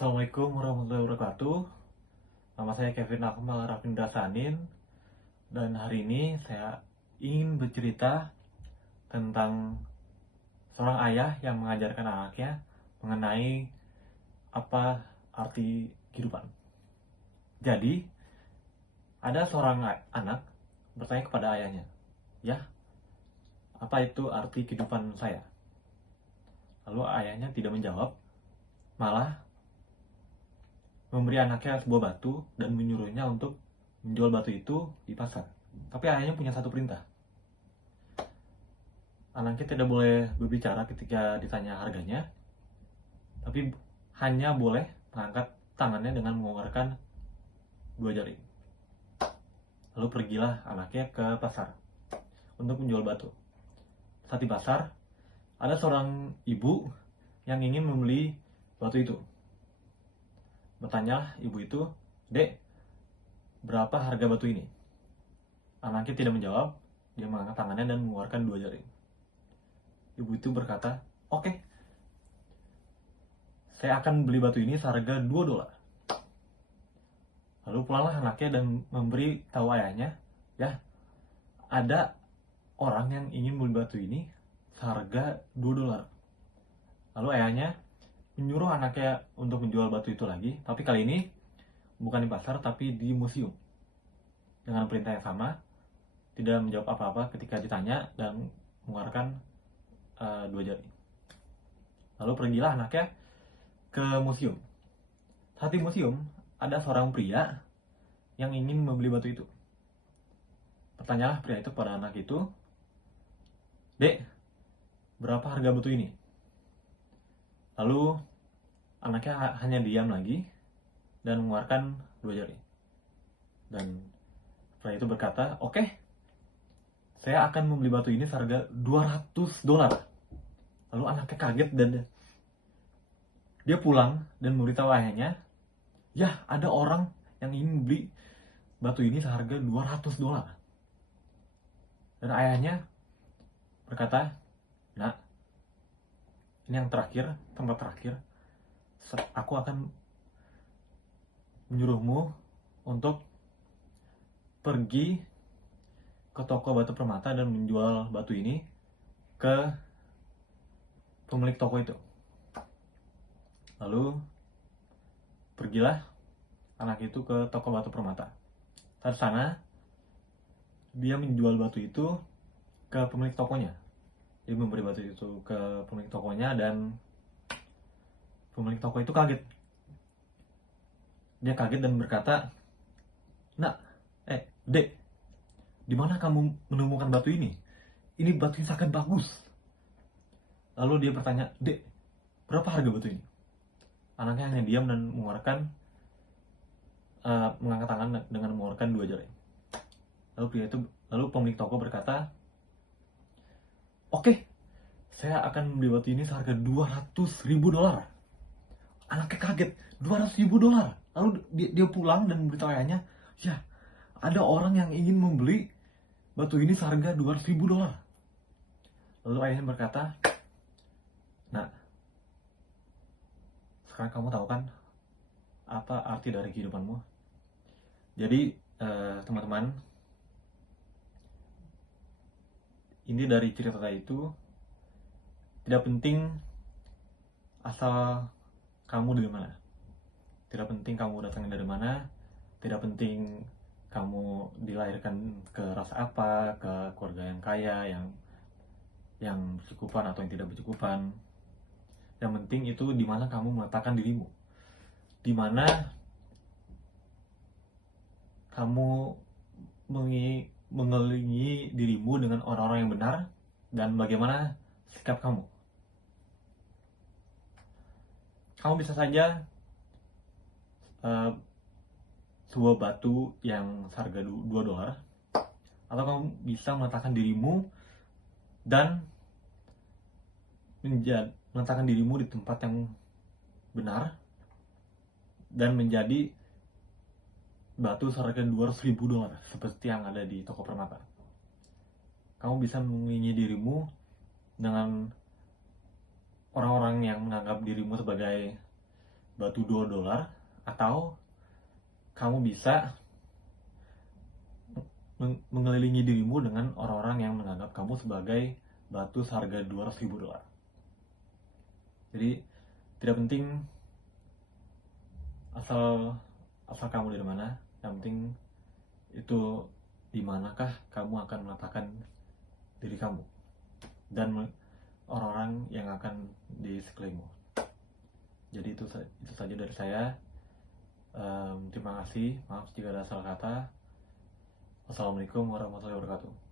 Assalamualaikum warahmatullahi wabarakatuh. Nama saya Kevin Akmal Rafindra Sanin, dan hari ini saya ingin bercerita tentang seorang ayah yang mengajarkan anaknya mengenai apa arti kehidupan. Jadi, ada seorang anak bertanya kepada ayahnya, "Ya, apa itu arti kehidupan saya?" Lalu ayahnya tidak menjawab, malah memberi anaknya sebuah batu dan menyuruhnya untuk menjual batu itu di pasar. Tapi ayahnya punya satu perintah. Anaknya tidak boleh berbicara ketika ditanya harganya, tapi hanya boleh mengangkat tangannya dengan mengeluarkan dua jari. Lalu pergilah anaknya ke pasar untuk menjual batu. Saat di pasar, ada seorang ibu yang ingin membeli batu itu. Bertanyalah ibu itu, "Dek, berapa harga batu ini?" Anaknya tidak menjawab, dia mengangkat tangannya dan mengeluarkan dua jari. Ibu itu berkata, "Oke, saya akan beli batu ini seharga $2. Lalu pulanglah anaknya dan memberi tahu ayahnya, "Ya, ada orang yang ingin beli batu ini seharga $2. Lalu ayahnya menyuruh anaknya untuk menjual batu itu lagi, tapi kali ini bukan di pasar tapi di museum. Dengan perintah yang sama, tidak menjawab apa-apa ketika ditanya dan mengeluarkan dua jari. Lalu pergilah anaknya ke museum. Saat di museum, ada seorang pria yang ingin membeli batu itu. Bertanyalah pria itu pada anak itu, "Dek, berapa harga batu ini?" Lalu anaknya hanya diam lagi dan mengeluarkan dua jari. Dan pria itu berkata, "Oke, saya akan membeli batu ini seharga $200. Lalu anaknya kaget dan dia pulang dan memberitahu ayahnya, "Ya, ada orang yang ingin membeli batu ini seharga $200. Dan ayahnya berkata, "Nak, ini yang terakhir, tempat terakhir. Aku akan menyuruhmu untuk pergi ke toko batu permata dan menjual batu ini ke pemilik toko itu." Lalu pergilah anak itu ke toko batu permata. Saat sana, dia menjual batu itu ke pemilik tokonya. Dia memberi batu itu ke pemilik tokonya dan pemilik toko itu kaget. Dia kaget dan berkata, "Nak, Dek, di mana kamu menemukan batu ini? Ini batu yang sangat bagus." Lalu dia bertanya, "Dek, berapa harga batu ini?" Anaknya hanya diam dan mengangkat tangan dengan mengeluarkan dua jari. Lalu pemilik toko berkata, "Oke, saya akan membeli batu ini seharga $200.000. Anaknya kaget, $200.000. Lalu dia pulang dan memberitahu ayahnya, "Ya, ada orang yang ingin membeli batu ini seharga $200.000. Lalu ayahnya berkata, "Nah, sekarang kamu tahu kan apa arti dari kehidupanmu?" Jadi, teman-teman, ini dari cerita itu, tidak penting asal kamu dari mana. Tidak penting kamu datangnya dari mana. Tidak penting kamu dilahirkan ke ras apa, ke keluarga yang kaya, yang bercukupan atau yang tidak bercukupan. Yang penting itu di mana kamu meletakkan dirimu. Di mana kamu mengelilingi dirimu dengan orang-orang yang benar, dan bagaimana sikap kamu. Kamu bisa saja sebuah batu yang seharga $2, atau kamu bisa meletakkan dirimu dan meletakkan dirimu di tempat yang benar dan menjadi batu seharga $200.000 seperti yang ada di toko permata. Kamu bisa mengiringi dirimu dengan orang-orang yang menganggap dirimu sebagai batu $2, atau kamu bisa mengelilingi dirimu dengan orang-orang yang menganggap kamu sebagai batu seharga $200.000. Jadi tidak penting asal kamu dari mana, yang penting itu di manakah kamu akan meletakkan diri kamu dan orang-orang yang akan di sekelilingmu. Jadi itu saja dari saya. Terima kasih, maaf jika ada salah kata. Wassalamualaikum warahmatullahi wabarakatuh.